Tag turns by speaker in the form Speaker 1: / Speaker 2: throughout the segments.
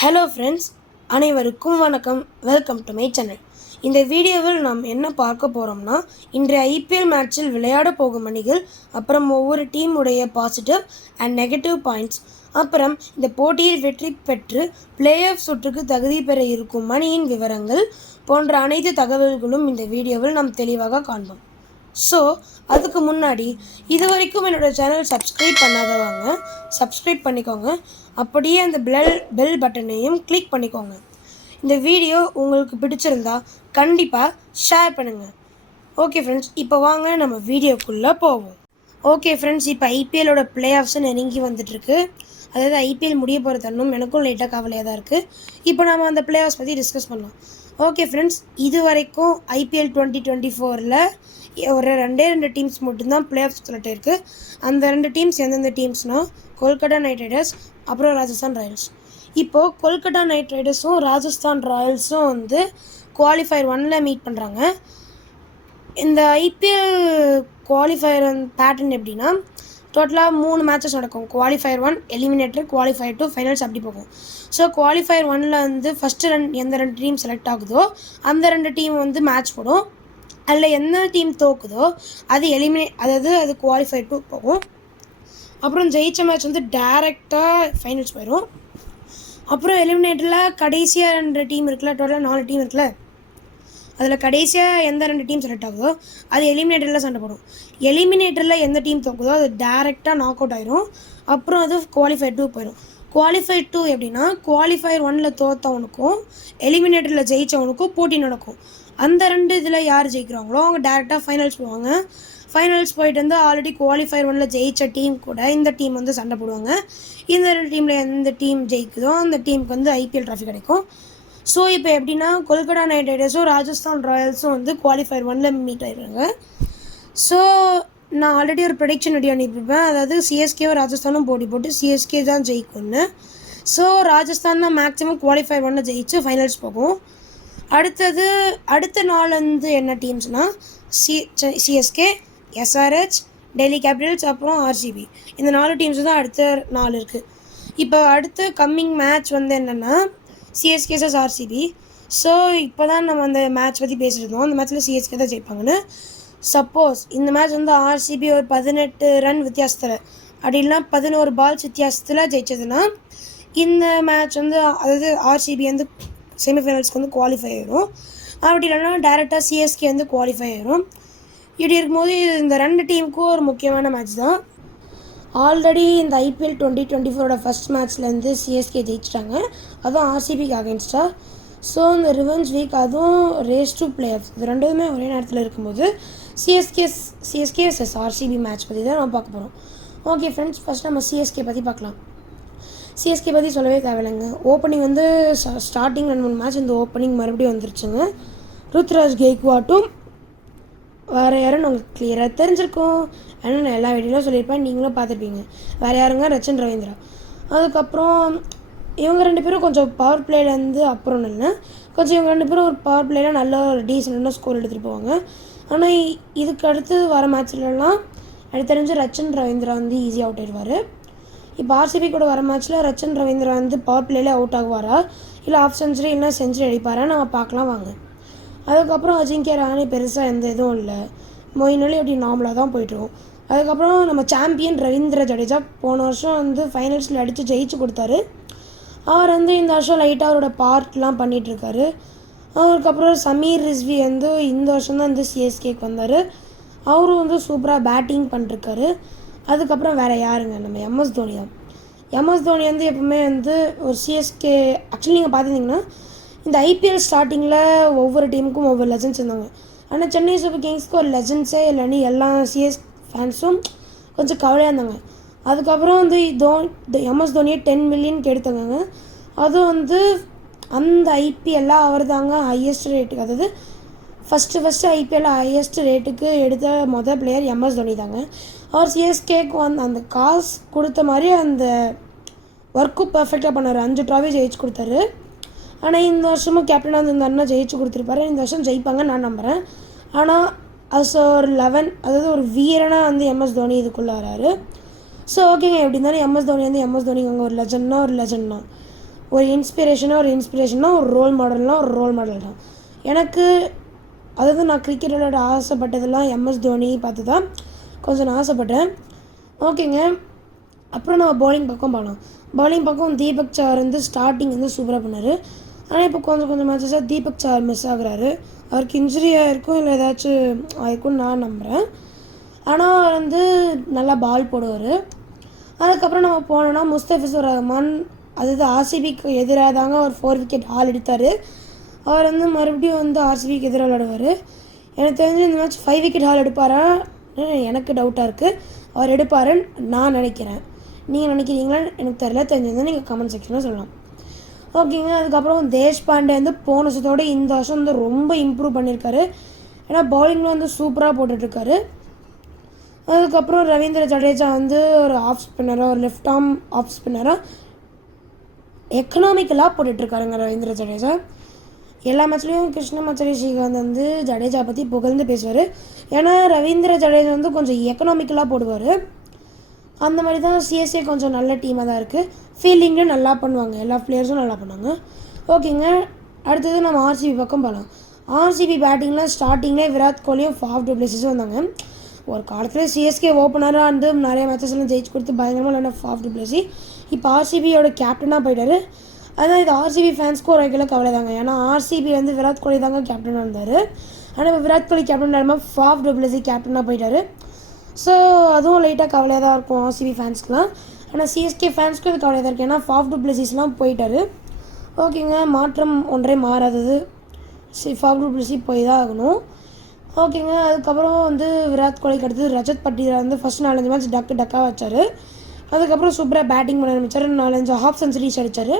Speaker 1: Hello friends அனைவருக்கும் வணக்கம். Welcome to my channel இந்த வீடியோவில் நாம் என்ன பார்க்க போகிறோம்னா இன்றைய ஐபிஎல் மேட்சில் விளையாட போகும் அணிகள் அப்புறம் ஒவ்வொரு டீமுடைய பாசிட்டிவ் அண்ட் நெகட்டிவ் பாயிண்ட்ஸ் அப்புறம் இந்த போட்டியில் வெற்றி பெற்று பிளே ஆஃப் சுற்றுக்கு தகுதி பெற இருக்கும் அணியின் விவரங்கள் போன்ற அனைத்து தகவல்களும் இந்த வீடியோவில் நாம் தெளிவாக காண்போம். ஸோ அதுக்கு முன்னாடி இது வரைக்கும் என்னோட சேனல் சப்ஸ்கிரைப் பண்ணாதவங்க சப்ஸ்கிரைப் பண்ணிக்கோங்க. அப்படியே அந்த பெல் பெல் பட்டனையும் கிளிக் பண்ணிக்கோங்க. இந்த வீடியோ உங்களுக்கு பிடிச்சிருந்தா கண்டிப்பாக ஷேர் பண்ணுங்கள் ஓகே ஃப்ரெண்ட்ஸ் இப்போ வாங்க நம்ம வீடியோக்குள்ளே போவோம். ஓகே ஃப்ரெண்ட்ஸ் இப்போ ஐபிஎல்லோட பிளே ஆஃப்ஸ் நெருங்கி வந்துட்டுருக்கு. அதாவது ஐபிஎல் முடிய போகிற தன்னும் எனக்கும் லேட்டாக கவலையாக தான் இருக்குது இப்போ நம்ம அந்த பிளே ஆஃப்ஸ் பற்றி டிஸ்கஸ் பண்ணலாம். ஓகே ஃப்ரெண்ட்ஸ் இது வரைக்கும் ஐபிஎல் டுவெண்ட்டி டுவெண்ட்டி ஃபோரில் ஒரு ரெண்டே ரெண்டு டீம்ஸ் மட்டும்தான் பிளே ஆஃப் சொல்லிட்டு இருக்குது அந்த ரெண்டு டீம்ஸ் எந்தெந்த டீம்ஸ்னால் கொல்கட்டா நைட் ரைடர்ஸ் அப்புறம் ராஜஸ்தான் ராயல்ஸ். இப்போது கொல்கட்டா நைட் ரைடர்ஸும் ராஜஸ்தான் ராயல்ஸும் வந்து குவாலிஃபயர் ஒன்னில் மீட் பண்ணுறாங்க இந்த ஐபிஎல் குவாலிஃபயர் பேட்டர்ன் எப்படின்னா டோட்டலாக மூணு மேட்சஸ் நடக்கும். Qualifier one eliminator qualifier two finals அப்படி போகும். ஸோ குவாலிஃபயர் ஒன்னில் வந்து ஃபஸ்ட்டு ரெண்டு எந்த ரெண்டு டீம் செலக்ட் ஆகுதோ அந்த ரெண்டு டீம் வந்து மேட்ச் போடும். அதில் எந்த டீம் தோக்குதோ அது எலிமினேட் அதாவது அது குவாலிஃபயர் டூ போகும். அப்புறம் ஜெயிச்ச மேட்ச் வந்து டேரெக்டாக ஃபைனல்ஸ் போயிடும் அப்புறம் எலிமினேட்டரில் கடைசியாக ரெண்டு டீம் இருக்குல்ல டோட்டலாக நாலு டீம் இருக்குல்ல அதில் கடைசியாக எந்த ரெண்டு டீம் செலக்ட் ஆகுதோ அது எலிமினேட்டரில் சண்டை போடும். எலிமினேட்டரில் எந்த டீம் தோக்குதோ அது டேரெக்டாக நாக் அவுட் ஆயிரும். அப்புறம் அது குவாலிஃபை டூ போயிடும் குவாலிஃபை டூ எப்படின்னா குவாலிஃபயர் ஒனில் தோத்தவனுக்கும் எலிமினேட்டரில் ஜெயித்தவனுக்கும் போட்டி நடக்கும். அந்த ரெண்டு இதில் யார் ஜெயிக்கிறாங்களோ அவங்க டேரெக்டாக ஃபைனல்ஸ் போவாங்க. ஃபைனல்ஸ் போயிட்டு வந்து ஆல்ரெடி குவாலிஃபயர் ஒனில் ஜெயித்த டீம் கூட இந்த டீம் வந்து சண்டை போடுவாங்க. இந்த ரெண்டு டீமில் எந்த டீம் ஜெயிக்குதோ அந்த டீமுக்கு வந்து ஐபிஎல் ட்ராஃபி கிடைக்கும். ஸோ இப்போ எப்படின்னா கொல்கட்டா நைட் ரைடர்ஸும் ராஜஸ்தான் ராயல்ஸும் வந்து குவாலிஃபயர் ஒன்ல மீட் ஆயிடுறாங்க. ஸோ நான் ஆல்ரெடி ஒரு ப்ரடிக்ஷன் ரெடி அனுப்பியிருப்பேன் அதாவது சிஎஸ்கேவும் ராஜஸ்தானும் போட்டி போட்டு சிஎஸ்கே தான் ஜெயிக்கும்னு. ஸோ ராஜஸ்தான் தான் மேக்ஸிமம் குவாலிஃபை ஒன்று ஜெயிச்சு ஃபைனல்ஸ் போகும் அடுத்தது அடுத்த நாள் வந்து என்ன டீம்ஸ்னால் C CSK SRH Delhi Capitals அப்புறம் ஆர்சிபி இந்த நாலு டீம்ஸ் தான் அடுத்த நாள் இருக்குது இப்போ அடுத்து கம்மிங் மேட்ச் வந்து என்னென்னா சிஎஸ்கேசஸ் ஆர்சிபி ஸோ இப்போ தான் நம்ம அந்த மேட்ச் பற்றி பேசிட்டு இருந்தோம் அந்த மேட்ச்சில் சிஎஸ்கே தான் ஜெயிப்பாங்கன்னு. சப்போஸ் இந்த மேட்ச் வந்து ஆர்சிபி ஒரு பதினெட்டு ரன் வித்தியாசத்தில் அப்படி இல்லைனா பதினோரு பால்ஸ் வித்தியாசத்தில் ஜெயிச்சதுன்னா இந்த மேட்ச் வந்து அதாவது ஆர்சிபி வந்து செமிஃபைனல்ஸ்க்கு வந்து குவாலிஃபை ஆயிரும். அப்படி இல்லைன்னா டேரெக்டாக சிஎஸ்கே வந்து குவாலிஃபை ஆயிரும். இப்படி இருக்கும்போது இந்த ரெண்டு டீமுக்கும் ஒரு முக்கியமான மேட்ச் தான். ஆல்ரெடி இந்த ஐபிஎல் டுவெண்ட்டி டுவெண்ட்டி ஃபோரோட ஃபஸ்ட் மேட்ச்லேருந்து சிஎஸ்கே ஜெயிச்சிட்டாங்க. அதுவும் ஆர்சிபிக்கு அகேன்ஸ்டாக ஸோ இந்த ரிவெஞ்ச் வீக் அதுவும் ரேஸ் டூ பிளே ஆஃப் இது ரெண்டுமே ஒரே நேரத்தில் இருக்கும்போது CSK CSK S RCB match பற்றி தான் நம்ம பார்க்க போகிறோம் ஓகே ஃப்ரெண்ட்ஸ் ஃபஸ்ட் நம்ம சிஎஸ்கே பற்றி பார்க்கலாம். சிஎஸ்கே பற்றி சொல்லவே தேவையில்லைங்க. ஓப்பனிங் வந்து ஸ்டார்டிங் ரெண்டு மூணு மேட்ச் இந்த ஓப்பனிங் மறுபடியும் வந்துருச்சுங்க. ருத்ராஜ் கெய்க்வாட்டும் வேறு யாரும் உங்களுக்கு கிளியராக தெரிஞ்சிருக்கும். அப்படின்னு நான் எல்லா வீடியோலும் சொல்லியிருப்பேன். நீங்களும் பார்த்துருப்பீங்க. வேறு யாருங்க? ரச்சன் ரவீந்திரா. அதுக்கப்புறம் இவங்க ரெண்டு பேரும் கொஞ்சம் பவர் பிளேலேருந்து அப்புறம் இல்லை. கொஞ்சம் இவங்க ரெண்டு பேரும் ஒரு பவர் பிளேயில் நல்ல ஒரு டீசெண்டான ஸ்கோர் எடுத்துகிட்டு போவாங்க. ஆனால் இதுக்கு அடுத்து வர மேட்ச்லலாம் எனக்கு தெரிஞ்சு ரச்சன் ரவீந்திரா வந்து ஈஸியாக அவுட் ஆயிடுவார். இப்போ ஆர்சிபி கூட வர மேட்ச்சில் ரச்சன் ரவீந்திரா வந்து பவர் பிளேலே அவுட் ஆகுவாரா? இல்லை ஆஃப் செஞ்சுரி இல்லை செஞ்சுரி அடிப்பாரா? நம்ம பார்க்கலாம் வாங்க. அதுக்கப்புறம் அஜிங்கிய ராணி பெருசாக எந்த இதுவும் இல்லை. மொயின் அலி அப்படி நார்மலாக தான் போயிட்டுருவோம் அதுக்கப்புறம் நம்ம சாம்பியன் ரவீந்திர ஜடேஜா போன வருஷம் வந்து ஃபைனல்ஸில் அடித்து ஜெயிச்சு கொடுத்தாரு. அவர் வந்து இந்த வருஷம் லைட்டாக அவரோட பார்ட்லாம் பண்ணிகிட்ருக்காரு அதுக்கப்புறம் சமீர் ரிஸ்வி வந்து இந்த வருஷம் தான் வந்து சிஎஸ்கேக்கு வந்தார். அவரும் வந்து சூப்பராக பேட்டிங் பண்ணிருக்காரு. அதுக்கப்புறம் வேறு யாருங்க? நம்ம எம்எஸ் தோனி தான். எம்எஸ் தோனி வந்து எப்பவுமே வந்து ஒரு சிஎஸ்கே ஆக்சுவலி நீங்கள் பார்த்துருந்தீங்கன்னா இந்த ஐபிஎல் ஸ்டார்டிங்கில் ஒவ்வொரு டீமுக்கும் ஒவ்வொரு லெஜன்ஸ் இருந்தாங்க. ஆனால் சென்னை சூப்பர் கிங்ஸ்க்கு ஒரு லெஜன்ஸே இல்லைன்னு எல்லா சிஎஸ் ஃபேன்ஸும் கொஞ்சம் கவலையாக இருந்தாங்க. அதுக்கப்புறம் வந்து தோனி எம்எஸ் தோனியை டென் மில்லியனுக்கு எடுத்தாங்க அதுவும் வந்து அந்த ஐபிஎல்லாம் அவர் தாங்க ஹையஸ்ட் ரேட்டுக்கு அதாவது ஃபஸ்ட்டு ஃபஸ்ட்டு ஐபிஎல் ஹையஸ்ட் ரேட்டுக்கு எடுத்த மொதல் பிளேயர் எம்எஸ் தோனி தாங்க. அவர் சிஎஸ்கேக்கு வந்து அந்த காசு கொடுத்த மாதிரி அந்த ஒர்க்கும் பர்ஃபெக்டாக பண்ணார். அஞ்சு ட்ராஃபி ஜெயிச்சு கொடுத்தாரு. ஆனால் இந்த வருஷமும் கேப்டனாக இருந்திருந்தாருன்னா ஜெயிச்சு கொடுத்துருப்பாரு. இந்த வருஷம் ஜெயிப்பாங்க நான் நம்புகிறேன் ஆனால் அஸ் ஒரு லெவன் அதாவது ஒரு வீரனாக வந்து எம்எஸ் தோனி இதுக்குள்ளே வராரு. ஸோ ஓகேங்க எப்படி இருந்தாலும் எம்எஸ் தோனி வந்து எம்எஸ் தோனி அங்கே ஒரு லெஜண்ட்னா ஒரு லெஜண்ட் ஒரு இன்ஸ்பிரேஷனாக ஒரு இன்ஸ்பிரேஷனாக ஒரு ரோல் மாடல்னால் ஒரு ரோல் மாடல் தான் எனக்கு அதாவது நான் கிரிக்கெட் விளையாட ஆசைப்பட்டதெல்லாம் எம்எஸ் தோனி பார்த்து தான் கொஞ்சம் நான் ஆசைப்பட்டேன் ஓகேங்க அப்புறம் நம்ம பவுலிங் பக்கம் போகலாம் பவுலிங் பக்கம் தீபக் சார் வந்து ஸ்டார்டிங் வந்து சூப்பராக பண்ணார். ஆனால் இப்போ கொஞ்சம் கொஞ்சம் மேட்சஸாக தீபக் சார் மிஸ் ஆகுறாரு. அவருக்கு இன்ஜுரி ஆகிருக்கும் இல்லை ஏதாச்சும் ஆயிருக்கும்னு நான் நம்புகிறேன் ஆனால் அவர் வந்து நல்லா பால் போடுவார். அதுக்கப்புறம் நம்ம போனோன்னா முஸ்தபிசுர் ரஹ்மான் அதாவது ஆர்சிபிக்கு எதிராக தாங்க அவர் ஃபோர் விக்கெட் ஆல் எடுத்தார் அவர் வந்து மறுபடியும் வந்து ஆர்சிபிக்கு எதிராக விளாடுவார் எனக்கு தெரிஞ்சு இந்த மேட்ச் ஃபைவ் விக்கெட் ஹால் எடுப்பாரா? எனக்கு டவுட்டாக இருக்குது அவர் எடுப்பாருன்னு நான் நினைக்கிறேன். நீங்கள் நினைக்கிறீங்களான்னு எனக்கு தெரியல. தெரிஞ்சிருந்தால் நீங்கள் கமெண்ட் செக்ஷனில் சொல்லலாம். ஓகேங்க அதுக்கப்புறம் தேஷ்பாண்டே வந்து போன வருஷத்தோட இந்த வருஷம் வந்து ரொம்ப இம்ப்ரூவ் பண்ணியிருக்காரு ஏன்னா பவுலிங்கில் வந்து சூப்பராக போட்டுட்ருக்காரு. அதுக்கப்புறம் ரவீந்திர ஜடேஜா வந்து ஒரு ஆஃப் ஸ்பின்னராக ஒரு லெஃப்ட் ஆர்ம் ஆஃப் ஸ்பின்னராக எக்கனாமிக்கலாக போட்டுட்ருக்காருங்க ரவீந்திர ஜடேஜா. எல்லா மேட்ச்லேயும் கிருஷ்ணமாச்சாரி ஸ்ரீகாந்த் வந்து ஜடேஜா பற்றி புகழ்ந்து பேசுவார். ஏன்னா ரவீந்திர ஜடேஜா வந்து கொஞ்சம் எக்கனாமிக்கலாக போடுவார். அந்த மாதிரி தான் சிஎஸ்ஏ கொஞ்சம் நல்ல டீமாக தான் இருக்குது ஃபீல்டிங்கும் நல்லா பண்ணுவாங்க. எல்லா பிளேயர்ஸும் நல்லா பண்ணுவாங்க. ஓகேங்க அடுத்தது நம்ம ஆர்சிபி பக்கம் போகலாம் ஆர்சிபி பேட்டிங்லாம் ஸ்டார்டிங்லேயே விராட் கோலியும் ஃபாஃப் டூப்ளேசஸும் வந்தாங்க. ஒரு காலத்தில் சிஎஸ்கே ஓப்பனராக வந்து நிறைய மேட்சஸ்லாம் ஜெயிச்சு கொடுத்து பயங்கரமாக விளையாட ஃபாஃப் டூப்ளேசி இப்போ ஆர்சிபியோட கேப்டனாக போயிட்டார். அதான் இது ஆர்சிபி ஃபேன்ஸ்க்கு ஒரு வகையில் கவலை தாங்க. ஏன்னா ஆர்சிபி வந்து விராட் கோலி தாங்க கேப்டனாக இருந்தார். ஆனால் இப்போ விராட் கோலி கேப்டன் இல்லாமல் ஃபாஃப் டூப்ளேசி கேப்டனாக போயிட்டார். ஸோ அதுவும் லைட்டாக கவலையாக தான் இருக்கும் ஆர்சிபி ஃபேன்ஸ்க்குலாம் ஆனால் சிஎஸ்கே ஃபேன்ஸ்க்கும் இது கவலையாக தான் இருக்குது ஏன்னா ஃபாஃப் டூப்ளேசிஸ்லாம் போயிட்டாரு. ஓகேங்க மாற்றம் ஒன்றே மாறாதது. சி ஃபாஃப் டூப்ளேசி போய் தான் ஆகணும். ஓகேங்க அதுக்கப்புறம் வந்து விராட் கோலிக்கு அடுத்து ரஜத் பட்டியல வந்து ஃபஸ்ட் நாலஞ்சு மேட்ச் டக்கு டக்காக வச்சார். அதுக்கப்புறம் சூப்பராக பேட்டிங் பண்ண ஆரம்பிச்சார். நாலஞ்சு ஹாஃப் சென்ச்சுரிஸ் அடித்தார்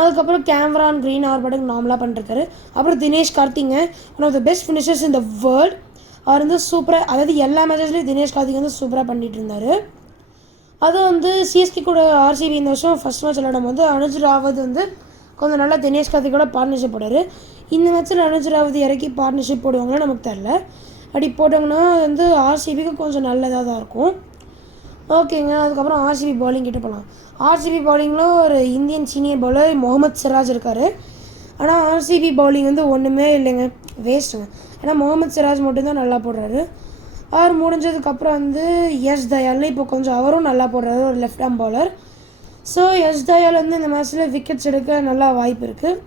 Speaker 1: அதுக்கப்புறம் கேமரான் க்ரீன் ஆர்பாட்டுக்கு நார்மலாக பண்ணிருக்காரு. அப்புறம் Dinesh கார்த்திங்க one of the best finishers in the world அவர் வந்து சூப்பராக அதாவது எல்லா மேட்சஸ்லேயும் தினேஷ் கார்த்திக் வந்து சூப்பராக பண்ணிகிட்டு இருந்தார். அது வந்து சிஎஸ்கே கூட ஆர்சிபி இந்த வருஷம் ஃபஸ்ட் மேட்ச் விளையாடும் போது அனுஜ் ராவத் வந்து கொஞ்சம் நல்லா தினேஷ் கார்த்திகோட பார்ட்னர்ஷிப் போடாரு இந்த மேட்ச்சில் அனுஜ் ராவத் இறக்கி பார்ட்னர்ஷிப் போடுவாங்கன்னு நமக்கு தெரில அப்படி போட்டாங்கன்னா அது வந்து ஆர்சிபிக்கு கொஞ்சம் நல்லதாக தான் இருக்கும். ஓகேங்க அதுக்கப்புறம் ஆர்சிபி பவுலிங் கிட்ட போகலாம் ஆர்சிபி பவுலிங்கில் ஒரு Indian senior bowler Mohammed Siraj இருக்கார். ஆனால் ஆர்சிபி பவுலிங் வந்து ஒன்றுமே இல்லைங்க வேஸ்ட்டுங்க ஏன்னா முகமது சிராஜ் மட்டும்தான் நல்லா போடுறாரு. அவர் முடிஞ்சதுக்கப்புறம் வந்து எஸ் தயால்னு இப்போ கொஞ்சம் அவரும் நல்லா போடுறாரு ஒரு left arm bowler so S Dayal வந்து இந்த மேட்ச்சில் விக்கெட்ஸ் எடுக்க நல்லா வாய்ப்பு இருக்குது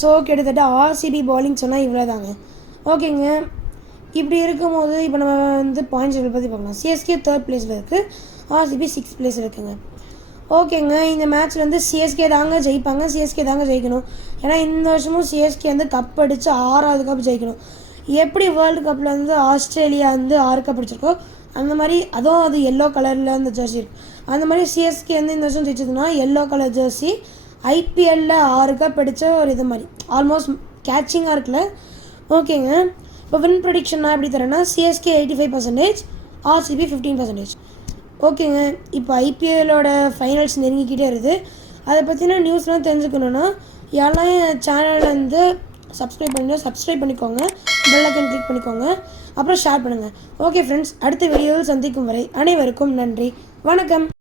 Speaker 1: ஸோ கிட்டத்தட்ட ஆர்சிபி பவுலிங் சொன்னால் இவ்வளோ தாங்க ஓகேங்க இப்படி இருக்கும்போது இப்போ நம்ம வந்து பாயிண்ட்ஸ் பற்றி பார்க்கலாம். சிஎஸ்கே தேர்ட் பிளேஸில் இருக்குது ஆர்சிபி சிக்ஸ் பிளேஸில் இருக்குங்க. ஓகேங்க இந்த மேட்ச்சில் வந்து சிஎஸ்கே தாங்க ஜெயிப்பாங்க. சிஎஸ்கே தாங்க ஜெயிக்கணும். ஏன்னா இந்த வருஷமும் சிஎஸ்கே வந்து கப் அடித்து ஆறாவது கப் ஜெயிக்கணும். எப்படி வேர்ல்டு கப்பில் வந்து ஆஸ்திரேலியா வந்து ஆறு கப் அடிச்சிருக்கோ அந்த மாதிரி அதுவும் அது எல்லோ கலரில் அந்த ஜெர்சி இருக்கு. அந்த மாதிரி சிஎஸ்கே வந்து இந்த வருஷம் ஜெயிச்சதுன்னா எல்லோ கலர் ஜெர்சி ஐபிஎல்ல ஆறு கப் அடித்த ஒரு இது மாதிரி. ஆல்மோஸ்ட் கேட்சிங்காக இருக்குல்ல? ஓகேங்க. இப்போ வின் ப்ரொடிக்ஷன் நான் எப்படி தரேன்னா CSK eighty five percentage RCB fifteen percentage ஓகேங்க. இப்போ ஐபிஎல்லோட ஃபைனல்ஸ் நெருங்கிக்கிட்டே இருக்குது. அதை பற்றின நியூஸ்லாம் தெரிஞ்சுக்கணுன்னா யாரெல்லாம் என் சேனலில் வந்து சப்ஸ்கிரைப் பண்ணி சப்ஸ்கிரைப் பண்ணிக்கோங்க. பெல்லைக்கன் கிளிக் பண்ணிக்கோங்க. அப்புறம் ஷேர் பண்ணுங்கள் ஓகே ஃப்ரெண்ட்ஸ் அடுத்த வீடியோவில் சந்திக்கும் வரை அனைவருக்கும் நன்றி. வணக்கம்.